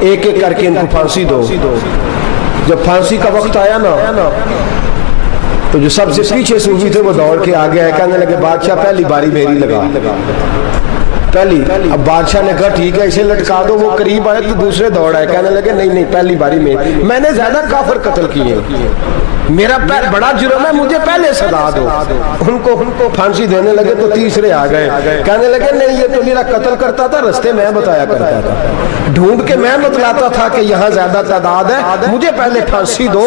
ایک ایک کر کے ان کو پھانسی دو. جب پھانسی کا وقت آیا نا تو جو سب سے پیچھے صوفی تھے وہ دوڑ کے آگے آئے, کہنے لگے بادشاہ پہلی باری میری لگا پہلی. اب بادشاہ نے کہا ٹھیک ہے اسے لٹکا دو. وہ قریب آئے تو دوسرے دوڑ آئے, کہنے لگے نہیں نہیں پہلی باری میں نے زیادہ کافر قتل کیے, میرا بڑا جرم ہے, مجھے پہلے سزا دو. ان کو پھانسی دینے لگے تو تیسرے آ گئے, کہنے لگے نہیں یہ تو میرا قتل کرتا تھا, رستے میں بتایا کرتا تھا, ڈھونڈ کے میں بتلاتا تھا کہ یہاں زیادہ تعداد ہے, مجھے پہلے پھانسی دو.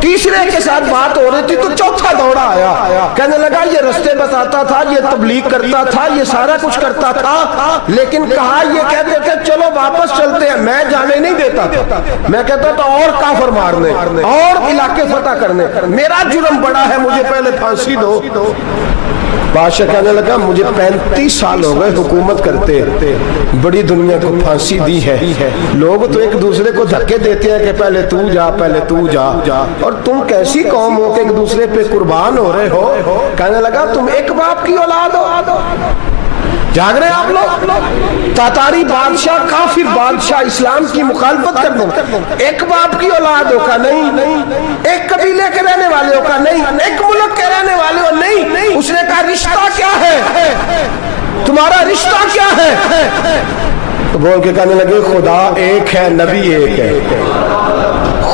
تیسرے کے ساتھ بات ہو رہی تھی تو چوتھا دوڑا آیا, کہنے لگا یہ رستے بتاتا تھا, یہ تبلیغ کرتا تھا, یہ سارا کچھ کرتا تھا, لیکن کہا یہ کہتے تھے چلو واپس چلتے ہیں. میں جانے نہیں دیتا تھا, میں کہتا تھا اور کافر مارنے اور علاقے فتح کرنے, میرا جرم بڑا ہے, مجھے پہلے پھانسی دو. بادشاہ کہنے لگا مجھے 35 سال ہو گئے حکومت کرتے, بڑی دنیا کو پھانسی دی ہے, لوگ تو ایک دوسرے کو دھکے دیتے ہیں کہ پہلے تو جا پہلے تو جا, اور تم کیسی قوم ہو کہ ایک دوسرے پہ قربان ہو رہے ہو. کہنے لگا تم ایک باپ کی اولاد ہو, جاگ رہے آپ لوگ. تاتاری بادشاہ کافر بادشاہ اسلام کی مخالفت کر دیں, ایک باپ کی اولاد ہو کا نہیں, ایک قبیلے کے رہنے والے ہو کا نہیں, ایک ملک کے رہنے والے ہو نہیں. اس نے کہا رشتہ کیا ہے, تمہارا رشتہ کیا ہے؟ تو بول کے کہنے لگے خدا ایک ہے نبی ایک ہے,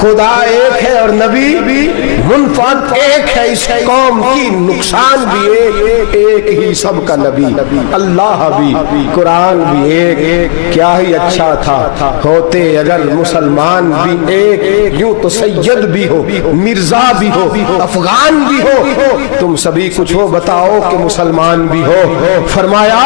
خدا ایک ہے اور نبی بھی منفرد ایک ہے, اس قوم کی نقصان بھی ایک ہی سب کا نبی, اللہ بھی قرآن بھی ایک. کیا ہی اچھا تھا ہوتے اگر مسلمان بھی ایک, یوں تو سید بھی ہو مرزا بھی ہو افغان بھی ہو, تم سبھی کچھ ہو بتاؤ کہ مسلمان بھی ہو. فرمایا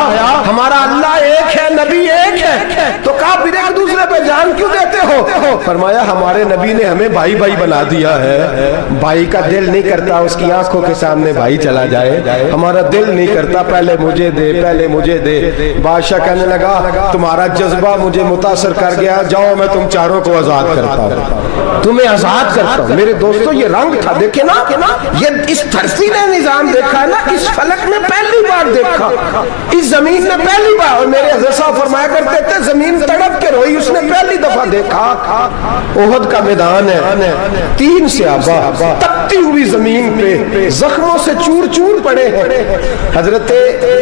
ہمارا اللہ ایک ہے نبی ایک ہے, تو کافر ایک دوسرے پہ جان کیوں دیتے ہو؟ فرمایا ہمارے نبی نے ہمیں بھائی بھائی بنا دیا ہے, بھائی کا دل نہیں کرتا اس کی آنکھوں کے سامنے بھائی چلا جائے, ہمارا دل نہیں کرتا پہلے مجھے دے پہلے مجھے دے. بادشاہ کہنے لگا تمہارا جذبہ مجھے متاثر کر گیا, جاؤ میں تم چاروں کو آزاد کرتا ہوں, تمہیں آزاد کرتا ہوں. میرے دوستو یہ رنگ تھا, دیکھیں نا یہ اس دھرتی نے نظام دیکھا ہے نا, اس فلک میں پہلی بار دیکھا, اس زمین نے پہلی بار, اور میرے حضرت صاحب فرمایا کرتے تھے زمین تڑپ کے روئی, اس نے پہلی دفعہ دیکھا. احد کا میدان ہے, 3 صحابہ تپتی ہوئی زمین پہ زخموں سے چور چور پڑے ہیں. حضرت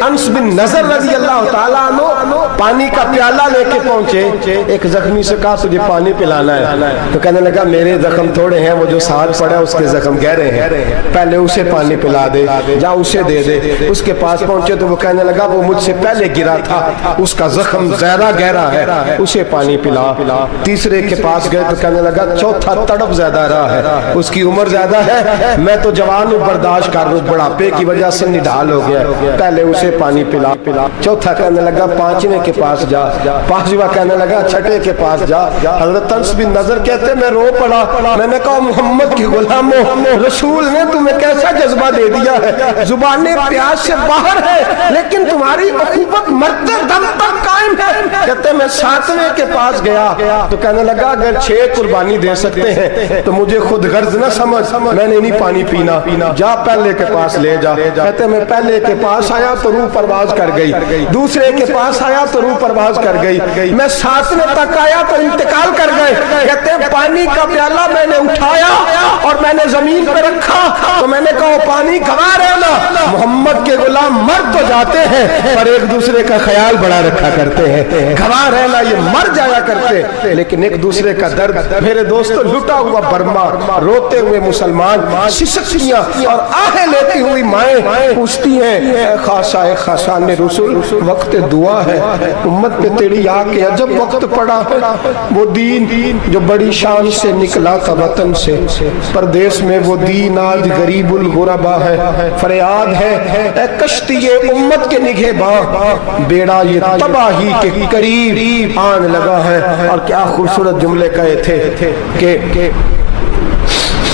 انس بن نضر رضی اللہ تعالیٰ عنہ پانی کا پیالہ لے کے پہنچے, ایک زخمی سے کہا تجھے پانی پلانا ہے, تو کہنے لگا میرے زخم تھوڑے ہیں, وہ جو ساتھ پڑا ہے اس کے زخم گہرے ہیں, پہلے اسے پانی پلا دے, جا اسے دے دے. اس کے پاس پہنچے تو وہ کہنے لگا وہ مجھ سے پہلے گرا تھا, اس کا زخم زیادہ گہرا ہے, اسے پانی پلا. تیسرے کے پاس گئے تو کہنے لگا چوتھا تڑپ زیادہ رہا ہے, اس کی عمر زیادہ ہے, میں تو جوان ہوں برداشت کر لوں, بڑھاپے کی وجہ سے نڈھال ہو گیا, پہلے اسے پانی پلا. چوتھا کہنے لگا پانچویں کے پاس جا, پانچواں کہنے لگا چھٹے کے پاس جا. حضرت انس بن نضر کہتے میں رو پڑا, میں نے کہا محمد کی غلاموں, رسول نے تمہیں کیسا جذبہ دے دیا ہے, زبانیں پیاس سے باہر ہے لیکن تمہاری اخوت مرتے دم تک قائم ہے. کہتے میں 7ویں کے پاس گیا تو کہنے لگا اگر 6 قربانی دے سکتے ہیں تو مجھے خود غرض نہ سمجھ, میں نے نہیں پانی پینا, جا پہلے کے پاس لے جا. کہتے میں پہلے کے پاس آیا تو روح پرواز کر گئی, دوسرے کے پاس آیا تو روح پرواز کر گئی, میں 7ویں تک آیا تو انتقال کر گئے. کہتے ہیں پانی کا پیالہ میں نے اٹھایا اور میں نے زمین پہ رکھا تو میں نے کہا پانی گوا رہنا, محمد کے غلام مر تو جاتے ہیں پر ایک دوسرے کا خیال بڑا رکھا کرتے ہیں, گوا رہنا یہ مر جایا کرتے لیکن ایک دوسرے کا درد. میرے دوستو لٹا ہوا برما, روتے ہوئے مسلمان, سسکیاں اور آہیں لیتی ہوئی مائیں پوچھتی ہیں اے خاصا اے خاصان رسول, وقت دعا ہے, امت پہ تیری آ کے عجب وقت پڑا ہے. وہ دین جو بڑی شان سے نکلا تھا وطن سے, پردیس میں وہ دین آج غریب الغربا ہے. فریاد ہے اے کشتی امت کے نگہباں, بیڑا یہ تباہی کے قریب آن لگا ہے. اور کیا خوبصورت جملے کہے تھے کہ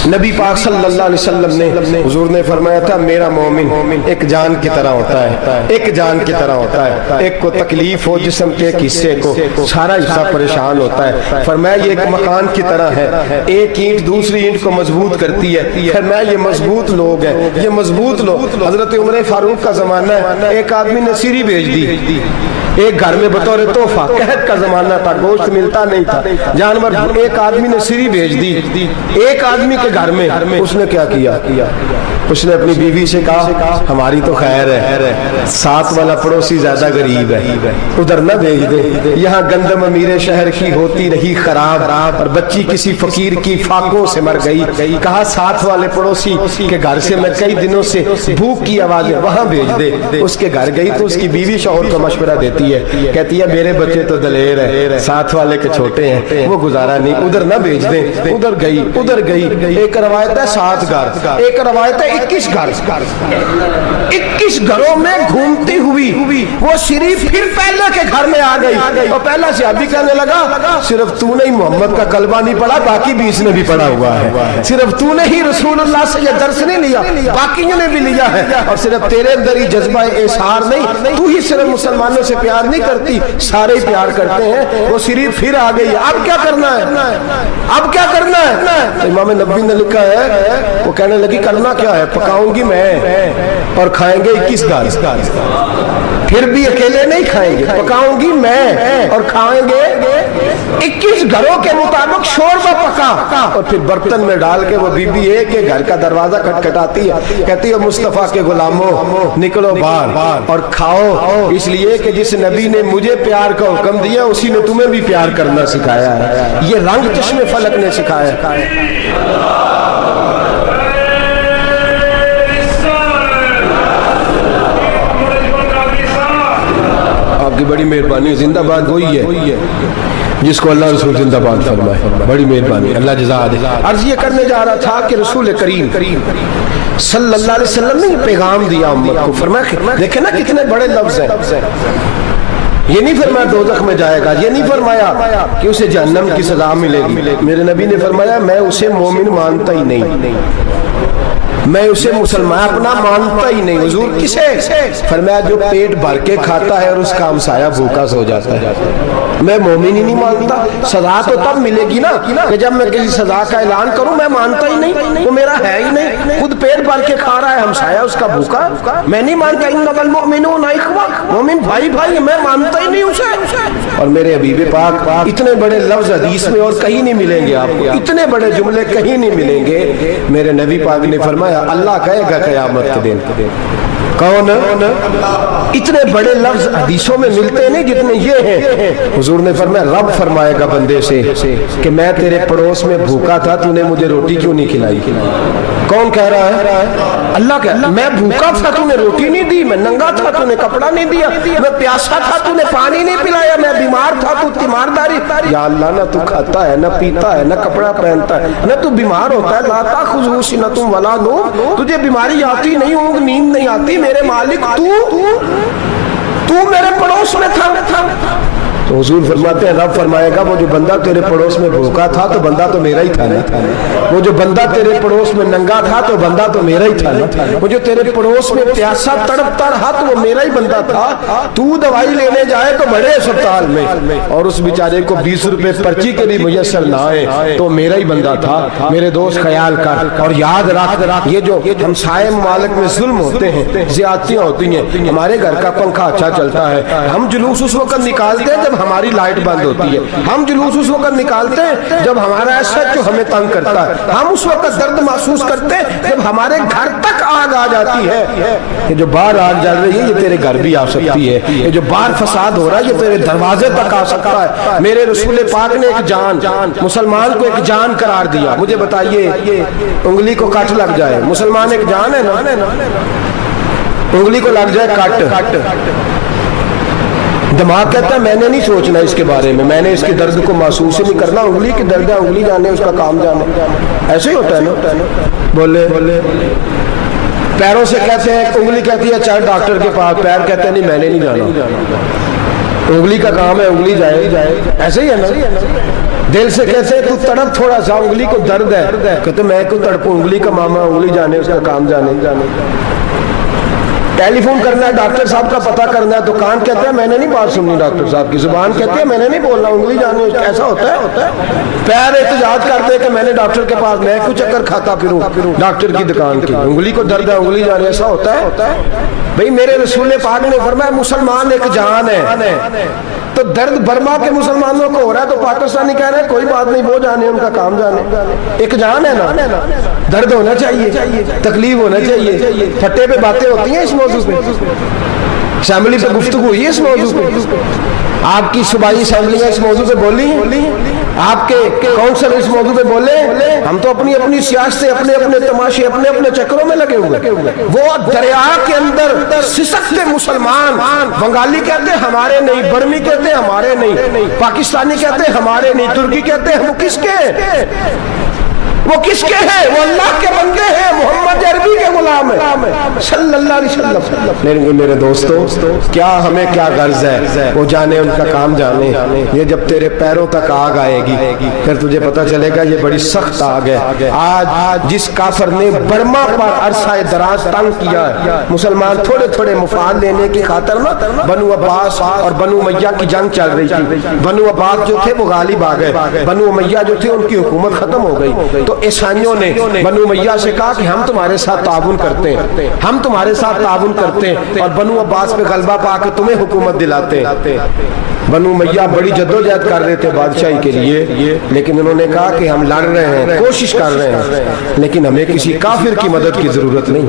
نبی پاک صلی اللہ علیہ وسلم نے, حضور نے فرمایا تھا میرا مومن ایک جان کی طرح ہوتا ہے, ایک جان کی طرح ہوتا ہے, ایک کو تکلیف ہو جسم کے ایک حصے کو, سارا حصہ پریشان ہوتا ہے. فرمایا یہ ایک مکان کی طرح ہے, ایک اینٹ دوسری اینٹ کو مضبوط کرتی ہے. فرمایا یہ مضبوط لوگ ہیں, یہ مضبوط لوگ. حضرت عمر فاروق کا زمانہ ہے, ایک آدمی نے سیری بھیج دی, ایک گھر میں بطور تحفہ، قحط کا زمانہ تھا، گوشت ملتا نہیں تھا، جانور، ایک آدمی نے سری بھیج دی ایک آدمی کے گھر میں. اس نے کیا کیا؟ اس نے اپنی بیوی سے کہا ہماری تو خیر ہے، ساتھ والا پڑوسی زیادہ غریب ہے، ادھر نہ بھیج دے، یہاں گندم امیر شہر کی ہوتی رہی خراب، اور بچی کسی فقیر کی فاقوں سے مر گئی. کہا ساتھ والے پڑوسی کے گھر سے میں کئی دنوں سے بھوک کی آوازیں، وہاں بھیج دے. اس کے گھر گئی تو اس کی بیوی شوہر کو مشورہ دیتی ہے، کہتی ہے میرے بچے تو دلیر ہے، ساتھ والے کے چھوٹے ہیں، وہ گزارا نہیں، ادھر نہ بھیج دیں. ادھر گئی. ایک روایت ہے 7 گھر، ایک روایت ہے 21 گھر. 21 گھروں میں گھومتی ہوئی وہ شریف پھر پہلے کے گھر میں آ گئی، اور پہلا صحابی کہنے لگا صرف تو نے ہی محمد کا کلمہ نہیں پڑھا، باقی 20 نے بھی پڑھا ہوا ہے، صرف تو نے ہی رسول اللہ سے یہ درس نہیں لیا، باقیوں نے بھی لیا ہے، اور صرف تیرے اندر ہی جذبہ اظہار نہیں، تو ہی صرف مسلمانوں سے پیار نہیں کرتی، سارے ہی پیار کرتے ہیں. وہ شریف پھر آ گئی. اب کیا کرنا ہے؟ اب کیا کرنا ہے؟ امام نبوی نے لکھا ہے، وہ کہنے لگی کرنا کیا ہے؟ پکاؤں گی میں اور کھائیں گے 21 گھر، پھر بھی اکیلے نہیں کھائیں گے، پکاؤں گی میں اور کھائیں گے 21 گھروں کے مطابق شوربہ پکا، اور پھر برتن میں ڈال کے وہ بی بی ایک کے گھر کا دروازہ کھٹکھٹاتی ہے، کہتی ہے مصطفیٰ کے غلاموں نکلو باہر اور کھاؤ، اس لیے کہ جس نبی نے مجھے پیار کا حکم دیا اسی نے تمہیں بھی پیار کرنا سکھایا ہے، یہ رنگ چشم فلک نے سکھایا ہے. کی بڑی مہربانی. زندہ باد وہی ہے جس کو اللہ رسول زندہ باد فرمائے، بڑی مہربانی، اللہ جزا دے. عرض یہ کرنے جا رہا تھا کہ رسول کریم صلی اللہ علیہ وسلم نے پیغام دیا امت کو. فرمایا دیکھیں نا کتنے بڑے لفظ ہیں. یہ نہیں فرمایا دوزخ میں جائے گا، یہ نہیں فرمایا کہ اسے جہنم کی سزا ملے گی. میرے نبی نے فرمایا میں اسے مومن مانتا ہی نہیں، میں اسے مسلمان اپنا مانتا ہی نہیں. حضور کسے؟ فرمایا جو پیٹ بھر کے کھاتا ہے اور اس کا ہمسایہ بھوکا سو جاتا ہے. میں مومن ہی نہیں مانتا. سزا تو تب ملے گی نا کہ جب میں کسی سزا کا اعلان کروں. میں مانتا ہی نہیں، وہ میرا ہے ہی نہیں، خود پیٹ بھر کے کھا رہا ہے، ہمسایہ اس کا بھوکا، میں نہیں مانتا. انما المؤمنون اخوہ، مومن بھائی بھائی، میں مانتا ہی نہیں اسے. اور میرے حبیب پاک اتنے بڑے لفظ حدیث میں اور کہیں نہیں ملیں گے آپ کو، اتنے بڑے جملے کہیں نہیں ملیں گے. میرے نبی پاک نے فرمایا اللہ کہے گا قیامت کے دن، کون؟ اتنے بڑے لفظ حدیثوں میں ملتے نہیں جتنے یہ ہیں. حضور نے فرمایا رب فرمائے گا بندے سے کہ میں تیرے پڑوس میں بھوکا تھا، تو نے مجھے روٹی کیوں نہیں کھلائی؟ کون کہہ رہا ہے؟ اللہ کہہ رہا ہے میں بھوکا تھا تو نے روٹی نہیں دی، میں ننگا تھا تو نے کپڑا نہیں دیا، میں پیاسا تھا تو نے پانی نہیں پلایا، میں بیمار تھا تو تیمارداری. یا اللہ نہ تو کھاتا ہے، نہ پیتا ہے، نہ کپڑا پہنتا ہے، نہ تو بیمار ہوتا ہے. لا تأخذہ سنۃ ولا نوم، تجھے بیماری آتی نہیں، اونگ نیند نہیں آتی. میرے مالک تو میرے پڑوس میں تھا. تو حضور فرماتے ہیں رب فرمائے گا وہ جو بندہ تیرے پڑوس میں بھوکا تھا تو بندہ تو میرا ہی تھا نا، وہ جو بندہ تیرے پڑوس میں ننگا تھا تو بندہ تو میرا ہی تھا نا، وہ جو تیرے پڑوس میں پیاسا تڑپتا رہا تو وہ میرا ہی بندہ تھا. تو دوائی لینے جائے تو بڑے اسپتال میں اور اس بیچارے کو 20 روپے پرچی کے بھی میسر نہ آئے تو میرا ہی بندہ تھا. میرے دوست خیال کر اور یاد رکھ، یہ جو ہمسائے ممالک میں ظلم ہوتے ہیں، زیادتیاں ہوتی ہیں. ہمارے گھر کا پنکھا اچھا چلتا ہے، ہم جلوس اس وقت نکالتے ہیں جب ہماری لائٹ بند ہوتی ہے، ہم جلوس اس وقت نکالتے ہیں جب ہمارا ایسا جو ہمیں تنگ کرتا ہے، ہم اس وقت درد محسوس کرتے ہیں جب ہمارے گھر تک آگ آ جاتی ہے. یہ جو باہر آگ جل رہی ہے یہ تیرے گھر بھی آ سکتی ہے، یہ جو باہر فساد ہو رہا ہے یہ تیرے دروازے تک آ سکتا ہے. میرے رسول پاک نے ایک جان، مسلمان کو ایک جان قرار دیا. مجھے بتائیے انگلی کو کٹ لگ جائے، مسلمان ایک جان ہے نا، انگلی کو لگ جائے کٹ، دماغ کہتا ہے میں نے نہیں سوچنا اس کے بارے میں نے اس کے درد کو محسوس ہی نہیں کرنا. انگلی کی درد ہے، انگلی جانے اس کا کام جانے. ایسے ہی ہوتا ہے نا. بولے پیروں سے کہتے ہیں، انگلی کہتی ہے چل ڈاکٹر کے پاس، پیر کہتے ہیں نہیں میں نے نہیں جانا، انگلی کا کام ہے انگلی جائے. ایسے ہی ہے نا. دل سے کہتے ہیں تو تڑپ تھوڑا سا، انگلی کو درد ہے، کہتے میں کو تڑپوں، انگلی کا ماما، انگلی جانے اس کا کام جانے. ٹیلی فون کرنا ہے ڈاکٹر صاحب کا پتہ کرنا ہے, تو کان کہتا ہے میں نے نہیں بات سننی ڈاکٹر صاحب کی, زبان کہتی ہے میں نے نہیں بولنا, انگلی جانی, ایسا ہوتا ہے. پیر احتجاج کرتے کہ میں نے ڈاکٹر کے پاس, میں کچھ چکر کھاتا پھروں ڈاکٹر کی دکان کی, انگلی کو درد ہے انگلی جانی, ایسا ہوتا ہے. بھئی میرے رسول پاک نے فرمایا مسلمان ایک جان ہے, تو درد برما کے مسلمانوں کو ہو رہا ہے تو پاکستانی کہہ رہے ہیں کوئی بات نہیں, وہ جانے ان کا کام جانے. ایک جان ہے نا, درد ہونا چاہیے, تکلیف ہونا چاہیے. پھٹے پہ باتیں ہوتی ہیں اس موضوع پہ, اسمبلی پہ گفتگو ہوئی ہے اس موضوع پہ, آپ کی صوبائی اسمبلیاں اس موضوع پہ بولی, آپ کے کونسل اس موضوع پہ بولے. ہم تو اپنی اپنی سیاستیں, اپنے اپنے تماشے, اپنے اپنے چکروں میں لگے ہوئے. وہ دریا کے اندر سسکتے مسلمان, بنگالی کہتے ہیں ہمارے نہیں, برمی کہتے ہیں ہمارے نہیں, پاکستانی کہتے ہیں ہمارے نہیں, ترکی کہتے ہیں وہ کس کے ہیں, وہ کس کے ہیں, وہ اللہ کے بندے ہیں, محمد عربی کے غلام ہیں صلی اللہ علیہ وسلم. لیکن میرے دوستو کیا ہمیں کیا غرض ہے, وہ جانے ان کا کام جانے. یہ جب تیرے پیروں تک آگ آئے گی پھر تجھے پتہ چلے گا یہ بڑی سخت آگ ہے. آج جس کافر نے برما پر عرصہ دراز تنگ کیا ہے, مسلمان تھوڑے تھوڑے مفاد لینے کی خاطر نا, بنو عباس اور بنو امیہ کی جنگ چل رہی تھی. بنو عباس جو تھے وہ غالب آ گئے, بنو امیہ جو تھے ان کی حکومت ختم ہو گئی. تو عیسائیوں نے بنو امیہ سے کہا کہ ہم تمہارے ساتھ تعاون کرتے ہیں, ہم تمہارے ساتھ تعاون کرتے ہیں اور بنو عباس پہ غلبہ پا کے تمہیں حکومت دلاتے ہیں. بنو امیہ بڑی جدوجہد کر رہے تھے بادشاہی کے لیے, لیکن انہوں نے کہا کہ ہم لڑ رہے ہیں, کوشش کر رہے ہیں, لیکن ہمیں کسی کافر کی مدد کی ضرورت نہیں.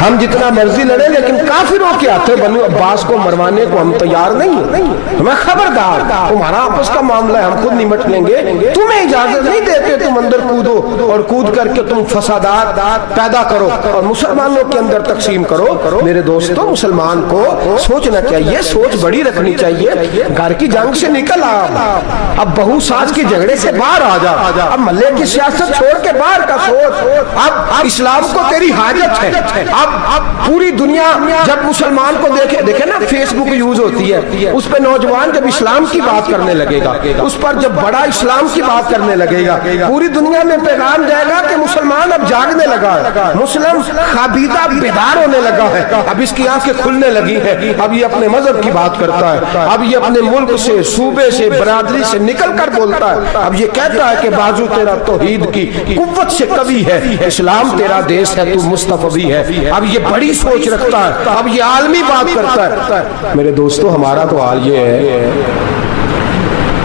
ہم جتنا مرضی لڑیں لیکن کافروں کے ہاتھوں بنو عباس کو مروانے کو ہم تیار نہیں. ہمیں خبردار, تمہارا آپس کا معاملہ ہے, ہم خود نمٹ لیں گے, تمہیں اجازت نہیں دیتے تم اندر کودو اور کود کر کے تم فسادات پیدا کرو اور مسلمانوں کے اندر تقسیم کرو. میرے دوستو مسلمان کو سوچنا چاہیے, سوچ بڑی رکھنی چاہیے. گھر کی جنگ سے نکل آ, اب بہو ساز کے جھگڑے سے باہر آ جا, اب محلے کی سیاست چھوڑ کے باہر کا سوچ. اب اسلام کو تیری حاجت ہے. اب پوری دنیا جب مسلمان کو دیکھے نا, فیس بک یوز ہوتی ہے, اس پہ نوجوان جب اسلام کی بات کرنے لگے گا, اس پر جب بڑا اسلام کی بات کرنے لگے گا, پوری دنیا میں پیغام جائے گا کہ مسلمان اب جاگنے لگا ہے, مسلم خابیدہ بیدار ہونے لگا ہے, اب اس کی آنکھیں کھلنے لگی ہیں, اب یہ اپنے مذہب کی بات کرتا ہے, اب یہ اپنے ملک سے, صوبے سے, برادری سے نکل کر بولتا ہے, اب یہ کہتا ہے کہ بازو تیرا توحید کی قوت سے قوی ہے, اسلام تیرا دیش ہے, تو مصطفی ہے. اب یہ بڑی سوچ رکھتا ہے, اب یہ عالمی بات کرتا ہے. میرے دوستو ہمارا تو حال یہ ہے,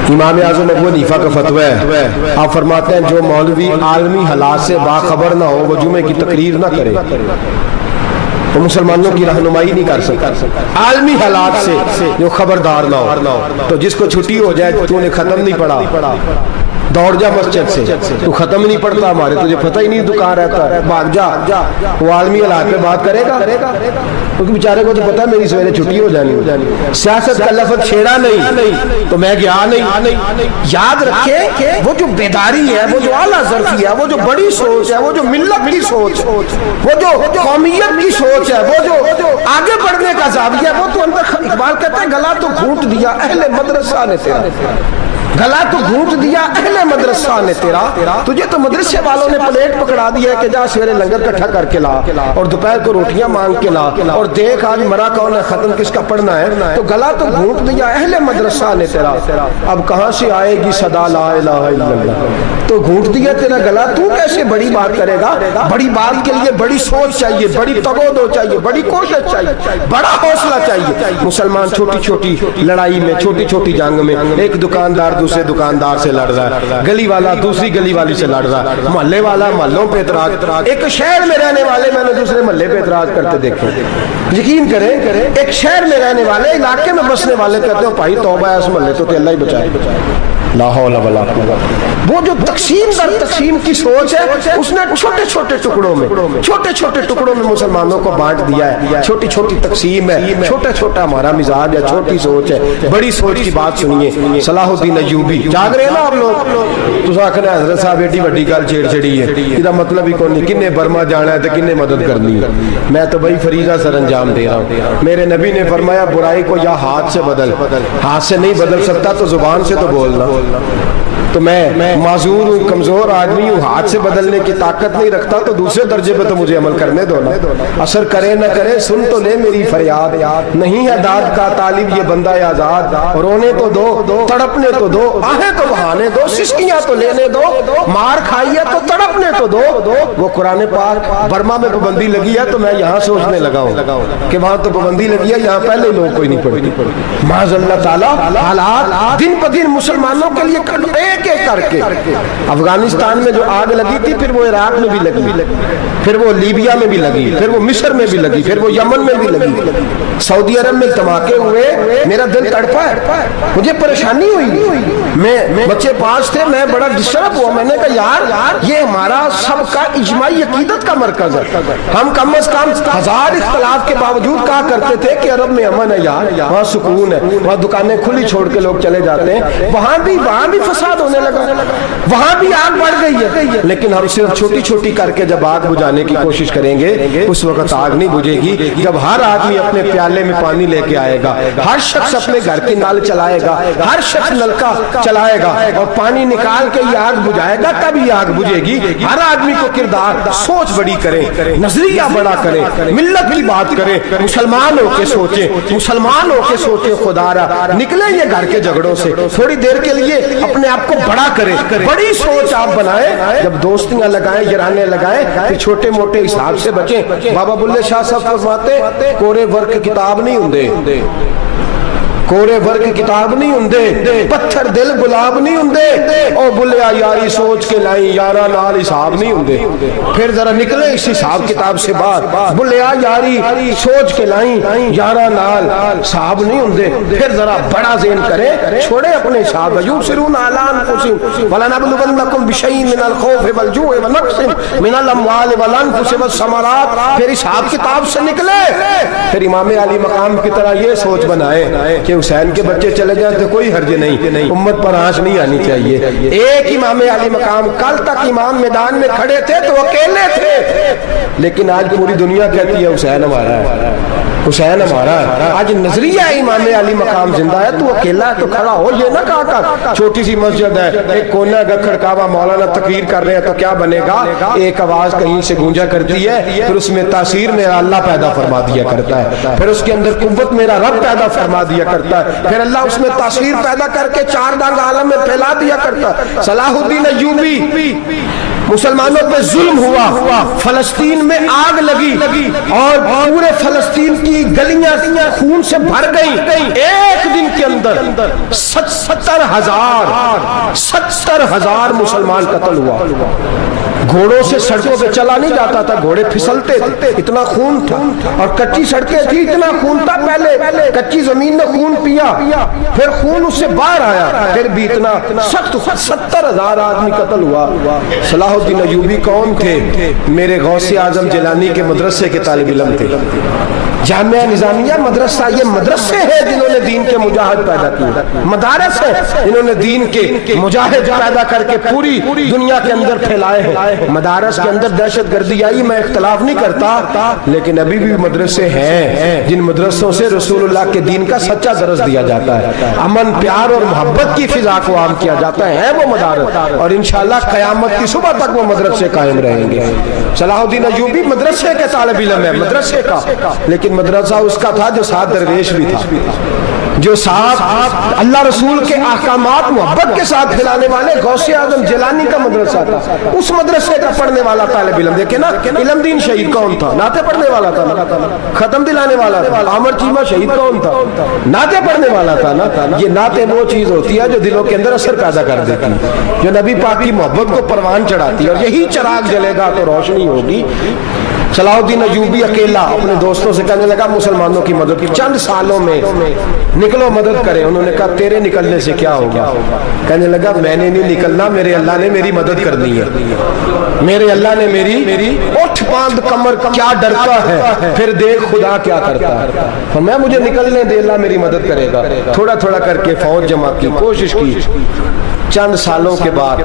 امام اعظم ابو حنیفہ کا فتویٰ ہے, آپ فرماتے ہیں جو مولوی عالمی حالات سے باخبر نہ ہو وہ جمعے کی تقریر نہ کرے, وہ مسلمانوں کی رہنمائی نہیں کر سکتا. عالمی حالات سے جو خبردار نہ ہو, تو جس کو چھٹی ہو جائے تو نے ختم نہیں پڑھا, دوڑ جا مسجد سے, تو ختم نہیں پڑتا ہمارے, تجھے پتہ ہی نہیں دکان رہتا ہے, بھاگ جا. وہ عالمی حالات پہ بات کرے گا, کیونکہ بیچارے کو تو پتہ ہے میری سویرے چھٹی ہو جانی. سیاست کا لفظ چھیڑا نہیں تو میں گیا نہیں. یاد رکھے وہ جو بیداری ہے, وہ جو اعلیٰ ظرفی ہے, وہ جو بڑی سوچ ہے, وہ جو ملت کی سوچ, وہ جو قومیت کی سوچ ہے, وہ جو آگے بڑھنے کا زاویہ ہے, وہ تو اندر. اقبال کہتا ہے گلا تو گھونٹ دیا اہل مدرسہ نے تیرا, گلا تو گھونٹ دیا اہل مدرسہ نے تیرا, تجھے تو مدرسے والوں نے پلیٹ پکڑا دیا کہ جا سویرے لنگر کٹھا کر کے لا اور دوپہر کو روٹیاں مانگ کے لا اور دیکھ آج مرا کون ہے, ختم کس کا پڑھنا ہے. تو گلا تو گھونٹ دیا اہل مدرسہ نے تیرا, اب کہاں سے آئے گی صدا لا الہ الا اللہ. تو گھونٹ دیا تیرا گلا, تو کیسے بڑی بات کرے گا. بڑی بات کے لیے بڑی سوچ چاہیے, بڑی تگودو چاہیے, بڑی کوشش چاہیے, بڑا حوصلہ چاہیے. مسلمان چھوٹی چھوٹی لڑائی میں, چھوٹی چھوٹی جنگ میں, ایک دکاندار دوسرے دکاندار سے لڑ رہا ہے, گلی والا دوسری گلی والی سے لڑ رہا ہے, محلے والا محلوں پہ اعتراض. ایک شہر میں رہنے والے میں نے دوسرے محلے پہ اعتراض کرتے دیکھے. یقین کریں ایک شہر میں رہنے والے, علاقے میں بسنے والے کہتے ہیں بھائی توبہ ہے اس محلے تو اللہ ہی بچائے. لا حول ولا قوت. وہ جو تقسیم در تقسیم کی سوچ ہے, اس نے چھوٹے چھوٹے ٹکڑوں میں مسلمانوں کو بانٹ دیا ہے. چھوٹی چھوٹی تقسیم ہے, چھوٹا چھوٹا ہمارا مزاج ہے, چھوٹی سوچ ہے. بڑی سوچ کی بات سنیے, صلاح الدین ایوبی. جاگ رہے ہیں نا آپ لوگ, تو آخر حضرت صاحب ایڈی وڈی گل چھیڑ چھڑی ہے, یہ مطلب ہی کون نہیں, کنے برما جانا ہے تو کنے مدد کرنی ہے. میں تو بھائی فریضہ سر انجام دے رہا ہوں. میرے نبی نے فرمایا برائی کو یا ہاتھ سے بدل, ہاتھ سے نہیں بدل سکتا تو زبان سے تو بولنا. تو میں معذور ہوں, کمزور آدمی ہوں, ہاتھ سے بدلنے کی طاقت نہیں رکھتا, تو دوسرے درجے پہ تو مجھے عمل کرنے دو نا. اثر کرے نہ کرے سن تو لے میری فریاد, نہیں ہے داد کا طالب یہ بندہ آزاد, رونے تو دو, تڑپنے تو دو, آہیں تو بہانے دو, سسکیاں تو لینے دو, مار کھائی ہے تو تڑپنے تو دو. وہ قرآن پاک برما میں پابندی لگی ہے تو میں یہاں سوچنے لگا ہوں کہ وہاں تو پابندی لگی ہے, یہاں پہلے لوگ کوئی نہیں پڑھتی. معاذ اللہ تعالیٰ حالات دن پہ دن مسلمانوں کے لیے ایک ایک کر کے. افغانستان میں جو آگ لگی تھی, پھر وہ عراق میں بھی لگی, پھر وہ لیبیا میں بھی لگی, پھر وہ مصر میں بھی لگی, پھر وہ یمن میں بھی لگی, سعودی عرب میں دھماکے ہوئے, میرا دل تڑپا ہے, مجھے پریشانی ہوئی. میں بچے 5 تھے, میں بڑا ڈسٹرب ہوا, میں نے کہا یار یہ ہمارا سب کا اجماعی عقیدت کا مرکز ہے, ہم کم از کم 1000 اختلاف کے باوجود کہا کرتے تھے کہ عرب میں امن ہے یار, وہاں سکون ہے, وہاں دکانیں کھلی چھوڑ کے لوگ چلے جاتے ہیں, وہاں بھی فساد ہونے لگا, وہاں بھی آگ بڑھ گئی ہے. لیکن ہم صرف چھوٹی چھوٹی کر کے جب آگ بجھانے کی کوشش کریں گے, اس وقت آگ نہیں بجھے گی جب ہر آدمی اپنے پیالے میں پانی لے کے آئے گا, ہر شخص اپنے گھر کی نل چلائے گا, ہر شخص نلکا چلائے گا اور پانی نکال کے یہ آگ بجھائے گا, تب یہ آگ بجھے گی. ہر آدمی کو کردار سوچ بڑی کرے, نظریہ بڑا کرے, ملت کی بات کرے, مسلمان ہو کے سوچے, مسلمان ہو کے سوچے, خدا را نکلے یہ گھر کے جھگڑوں سے, تھوڑی دیر کے لیے اپنے آپ کو بڑا کرے, بڑی سوچ آپ بنائیں. جب دوستیاں لگائیں, یرانے لگائیں, پھر چھوٹے موٹے حساب سے بچیں. بابا بلے شاہ صاحب فرماتے کورے ورک کتاب نہیں ہوندے, کورے ورگ کتاب نہیں ہوندے, پتھر دل گلاب نہیں ہوندے, او بلیا یاری سوچ کے لائیں, یارا نال حساب نہیں ہوندے. پھر ذرا نکلے اس حساب کتاب سے باہر, بلیا یاری سوچ کے لائیں, یارا نال حساب نہیں ہوندے. پھر ذرا بڑا ذہن کرے, چھوڑے اپنے حساب. یبصرون اعلی انفسہم ولنبلونکم بشیء من الخوف والجوع ونقص من الاموال والانفس والثمرات. پھر حساب کتاب سے نکلے, پھر امام علی مقام کی طرح یہ سوچ بنائے کہ حسین کے بچے چلے جائیں تو کوئی حرج نہیں, امت پر آنچ نہیں آنی چاہیے. ایک امام علی مقام, کل تک امام میدان میں کھڑے تھے تو اکیلے تھے, لیکن آج پوری دنیا کہتی ہے حسین ہمارا ہے, حسین ہمارا ہے. آج نظریہ امام علی مقام زندہ ہے, تو اکیلا ہے تو کھڑا ہو. یہ نہ کہا کر چھوٹی سی مسجد ہے, ایک کونا ہے, کھڑکاوا مولانا تقریر کر رہے ہیں تو کیا بنے گا, ایک آواز کہیں سے گونجا کرتی ہے, پھر اس میں تاثیر میرا اللہ پیدا فرما دیا کرتا ہے, پھر اس کے اندر قوت میرا رب پیدا فرما دیا کرتا ہے, پھر اللہ اس میں تاثیر پیدا کر کے 4 ڈانگ عالم میں پھیلا دیا کرتا ہے. صلاح الدین ایوبی, مسلمانوں پہ ظلم ہوا, فلسطین میں آگ لگی اور پورے فلسطین کی گلیاں خون سے بھر گئیں. ایک دن کے اندر 70,000 مسلمان قتل ہوا. گھوڑوں سے سڑکوں پہ چلا نہیں جاتا تھا, گھوڑے پھسلتے تھے, اتنا خون تھا, اور کچی سڑکیں تھی, اتنا خون تھا. پہلے کچی زمین نے خون پیا, پھر خون اس سے باہر آیا, پھر بھی اتنا سخت 70,000 آدمی قتل ہوا. صلاح الدین ایوبی کون تھے؟ میرے غوث اعظم جیلانی کے مدرسے کے طالب علم تھے. جامعہ نظامیہ مدرسہ, یہ مدرسے ہیں جنہوں نے دین کے مجاہد پیدا کیے, مدارس ہیں جنہوں نے دین کے مجاہد پیدا کر کے پوری دنیا کے اندر پھیلائے ہیں. مدارس کے اندر دہشت گردی آئی, میں اختلاف نہیں کرتا, لیکن ابھی بھی مدرسے ہیں جن مدرسوں سے رسول اللہ کے دین کا سچا درس دیا جاتا ہے, امن پیار اور محبت کی فضا کو عام کیا جاتا ہے وہ مدارس, اور انشاءاللہ قیامت کی صبح تک وہ مدرسے قائم رہیں گے. صلاح الدین ایوبی مدرسے کے طالب علم ہے, مدرسے کا, لیکن مدرسہ اس کا تھا جو ساتھ درویش بھی تھا, جو ساتھ اللہ رسول کے احکامات محبت کے ساتھ پھیلانے والے. غوث اعظم جیلانی کا مدرسہ تھا, اس مدرسے کا پڑھنے والا طالب علم دیکھیں نا, علم دین شہید کون تھا؟ نعتیں پڑھنے والا تھا نا, ختم دلانے والا تھا. عامر چیمہ شہید کون تھا؟ نعتیں پڑھنے والا تھا نا. یہ نعتیں وہ چیز ہوتی ہے جو دلوں کے اندر اثر پیدا کر دیتی ہے, جو نبی پاک کی محبت کو پروان چڑھاتی ہے, اور یہی چراغ جلے گا تو روشنی ہوگی. صلاح الدین ایوبی اکیلا اپنے دوستوں سے کہنے لگا مسلمانوں کی مدد کی, چند سالوں میں نکلو مدد کریں. انہوں نے کہا تیرے نکلنے سے کیا ہوگا؟ کہنے لگا میں نے نہیں نکلنا, میرے اللہ نے میری مدد کرنی ہے, میرے اللہ نے میری اٹھ باندھ کمر کیا ڈرتا ہے, پھر دیکھ خدا کیا کرتا ہے. فرمایا مجھے نکلنے دے, اللہ میری مدد کرے گا. تھوڑا تھوڑا کر کے فوج جمع کی, کوشش کی. چند سالوں کے بعد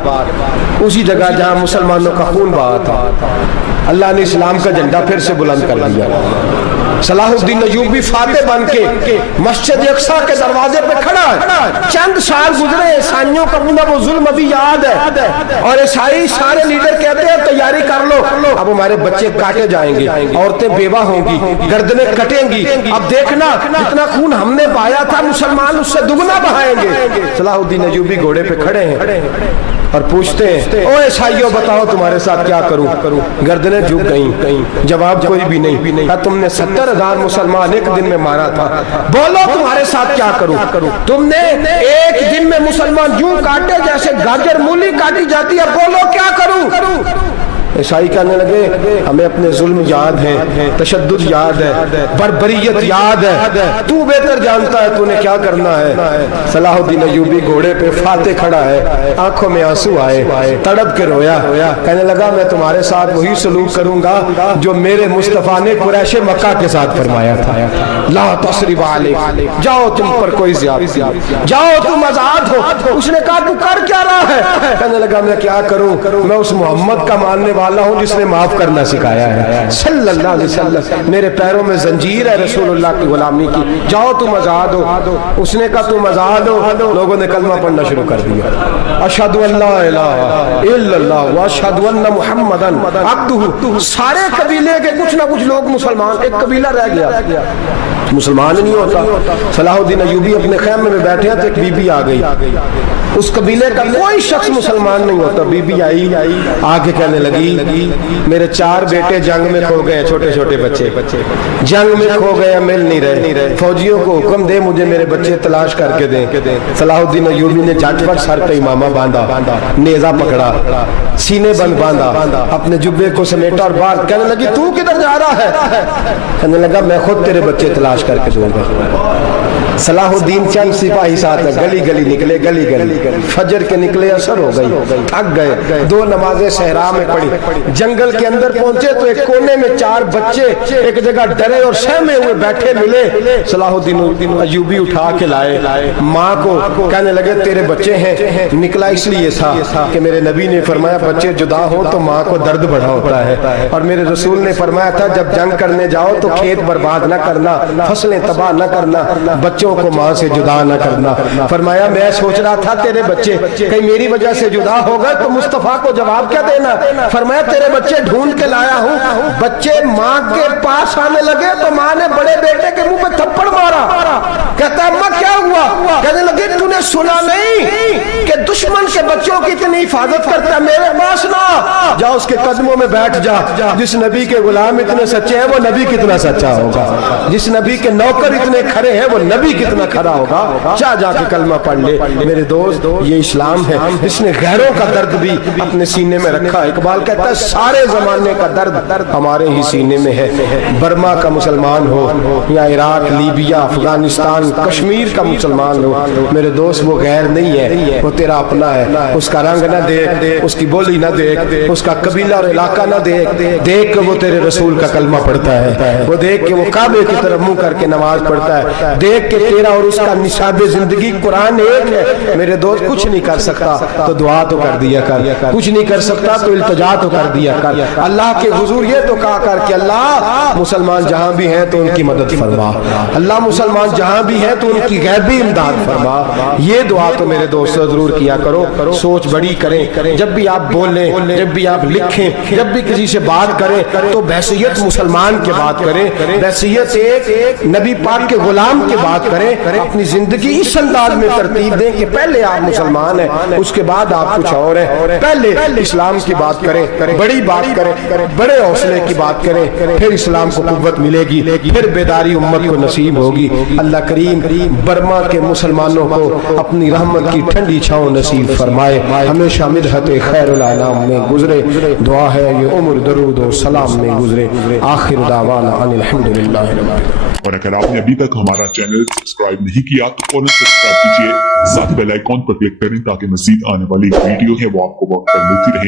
اسی جگہ جہاں مسلمانوں کا خون بہا تھا, اللہ نے اسلام کا جھنڈا پھر سے بلند کر دیا. صلاح الدین ایوبی فاتح بن کے مسجد اقصی کے دروازے پہ کھڑا ہے. چند سال گزرے, عیسائیوں کا وہ ظلم ابھی یاد ہے, اور عیسائی سارے لیڈر کہتے ہیں تیاری کر لو, اب ہمارے بچے کاٹے جائیں گے, عورتیں بیوہ ہوں گی, گردنیں کٹیں گی, اب دیکھنا جتنا خون ہم نے بہایا تھا مسلمان اس سے دگنا بہائیں گے. صلاح الدین ایوبی گھوڑے پہ کھڑے ہیں اور پوچھتے ہیں او عیسائیوں بتاؤ تمہارے ساتھ کیا کروں. گردنیں جھک گئیں, جواب کوئی بھی نہیں. تم نے 70,000 مسلمان ایک دن میں مارا تھا, بولو تمہارے ساتھ کیا کروں. تم نے ایک دن میں مسلمان یوں کاٹے جیسے گاجر مولی کاٹی جاتی ہے, بولو کیا کروں. عیسائی کہنے لگے ہمیں اپنے ظلم یاد ہیں, تشدد یاد ہے, بربریت یاد ہے, تو بہتر جانتا ہے تو نے کیا کرنا ہے. صلاح الدین ایوبی گھوڑے پہ فاتح کھڑا ہے, آنکھوں میں آنسو آئے, تڑپ کے رویا, کہنے لگا میں تمہارے ساتھ وہی سلوک کروں گا جو میرے مصطفیٰ نے قریش مکہ کے ساتھ فرمایا تھا. لا تثریب علیک, جاؤ تم پر کوئی زیادتی, جاؤ تم آزاد ہو. اس نے کہا تو کر کیا رہا ہے؟ کہنے لگا میں کیا کروں, میں اس محمد کا ماننے والا ہوں جس نے معاف کرنا سکھایا ہے صلی اللہ علیہ وسلم. میرے پیروں میں زنجیر ہے رسول اللہ کی غلامی کی, جاؤ تم آزاد ہو. اس نے کہا تم آزاد ہو. لوگوں نے کلمہ پڑھنا شروع کر دیا, اشہد ان لا الہ الا اللہ واشہد ان محمدن عبدہ. سارے قبیلے کے کچھ نہ کچھ لوگ مسلمان, ایک قبیلہ رہ گیا مسلمان نہیں ہوتا. صلاح الدین ایوبی اپنے خیمے میں بیٹھے ہیں تو ایک بی بی آ گئی, اس قبیلے کا کوئی شخص مسلمان نہیں ہوتا. بی بی آئی, آگے کہنے لگی میرے 4 بیٹے جنگ میں کھو گئے, چھوٹے چھوٹے بچے جنگ میں کھو گئے, مل نہیں رہے. فوجیوں کو حکم دے مجھے میرے بچے تلاش کر کے دیں. صلاح الدین ایوبی نے جھٹ پٹ سر پہ امامہ باندھا, نیزہ پکڑا, سینے بند باندھا, اپنے جبے کو سمیٹا اور باہر. کہنے لگی تو کدھر جا رہا ہے؟ کہنے لگا میں خود تیرے بچے تلاش کر کے دوں گا. صلاح الدین چند سپاہی ساتھ ہیں, گلی گلی نکلے, گلی فجر کے نکلے, اثر ہو گئی, تھک گئے, 2 نمازیں صحرا میں پڑھی. جنگل کے اندر پہنچے تو ایک کونے میں 4 بچے ایک جگہ ڈرے اور سہمے ہوئے بیٹھے ملے. صلاح الدین ایوبی اٹھا کے لائے, ماں کو کہنے لگے تیرے بچے ہیں. نکلا اس لیے تھا کہ میرے نبی نے فرمایا بچے جدا ہو تو ماں کو درد بڑا ہوتا ہے, اور میرے رسول نے فرمایا تھا جب جنگ کرنے جاؤ تو کھیت برباد نہ کرنا, فصلیں تباہ نہ کرنا, بچوں کو ماں سے جدا نہ کرنا. فرمایا میں سوچ رہا تھا تیرے بچے کہیں میری وجہ سے جدا ہو گئے تو مصطفیٰ کو جواب کیا دینا. فرمایا تیرے بچے ڈھونڈ کے لایا ہوں. بچے ماں کے پاس آنے لگے تو ماں نے بڑے بیٹے کے منہ پہ تھپڑ مارا. کہتا ہے اماں کیا ہوا؟ کہنے لگے تو نے سنا نہیں کہ دشمن کے بچوں کی اتنی حفاظت کرتا ہے, میرے پاس نہ جا, اس کے قدموں میں بیٹھ جا. جس نبی کے غلام اتنے سچے ہیں وہ نبی کتنا سچا ہوگا, جس نبی کے نوکر اتنے کھڑے ہیں وہ نبی کتنا کھڑا ہوگا. جا کے کلمہ پڑھ لے. میرے دوست یہ اسلام ہے جس نے غیروں کا درد بھی اپنے سینے میں رکھا. اقبال کہتا ہے سارے زمانے کا درد ہمارے ہی سینے میں ہے. برما کا مسلمان ہو یا عراق, لیبیا, افغانستان, کشمیر کا مسلمان ہو, میرے دوست وہ غیر نہیں ہے, وہ تیرا اپنا ہے. اس کا رنگ نہ دیکھ, اس کی بولی نہ دیکھ, اس کا قبیلہ اور علاقہ نہ دیکھ کہ وہ تیرے رسول کا کلمہ پڑھتا ہے, وہ دیکھ کہ وہ کعبے کی طرف منہ کر کے نماز پڑھتا ہے, دیکھ کہ تیرا اور اس کا نصاب زندگی قرآن ایک ہے. میرے دوست کچھ نہیں کر سکتا تو دعا تو کر دیا کر, کچھ نہیں کر سکتا تو التجا تو کر دیا کر. اللہ کے حضور یہ تو کہا کر کہ اللہ مسلمان جہاں بھی ہیں تو ان کی مدد فرما, اللہ مسلمان جہاں بھی ہیں تو ان کی غیبی امداد فرما. یہ دعا تو میرے دوستوں ضرور کیا کرو. سوچ بڑی کریں, جب بھی آپ بولیں, جب بھی آپ لکھیں, جب بھی کسی سے بات کریں تو بحیثیت مسلمان کے بات کریں, بحیثیت ایک نبی پاک کے غلام کے بات کریں. اپنی زندگی اس انداز میں ترتیب دیں کہ پہلے آپ مسلمان ہیں, اس کے بعد آپ کچھ اور ہیں. پہلے اسلام کی بات کریں, بڑی بات کریں, بڑے حوصلے کی بات کریں, پھر اسلام کو قوت ملے گی, پھر بیداری امت کو نصیب ہوگی. اللہ کریم برما کے مسلمانوں کو اپنی رحمت کی ٹھنڈی چھاؤں نصیب فرمائے, ہمیشہ مدحت خیر الانام میں گزرے. دعا ہے یہ عمر درود و سلام میں گزرے. آخر دعوانا ان الحمدللہ. اور اگر آپ نے ابھی تک ہمارا چینل سبسکرائب نہیں کیا تو فوراً سبسکرائب کیجیے, ساتھ بیل آئیکن پر کلک کریں تاکہ مزید آنے والی ویڈیو ہے وہ آپ کو وقت پر ملتی رہے.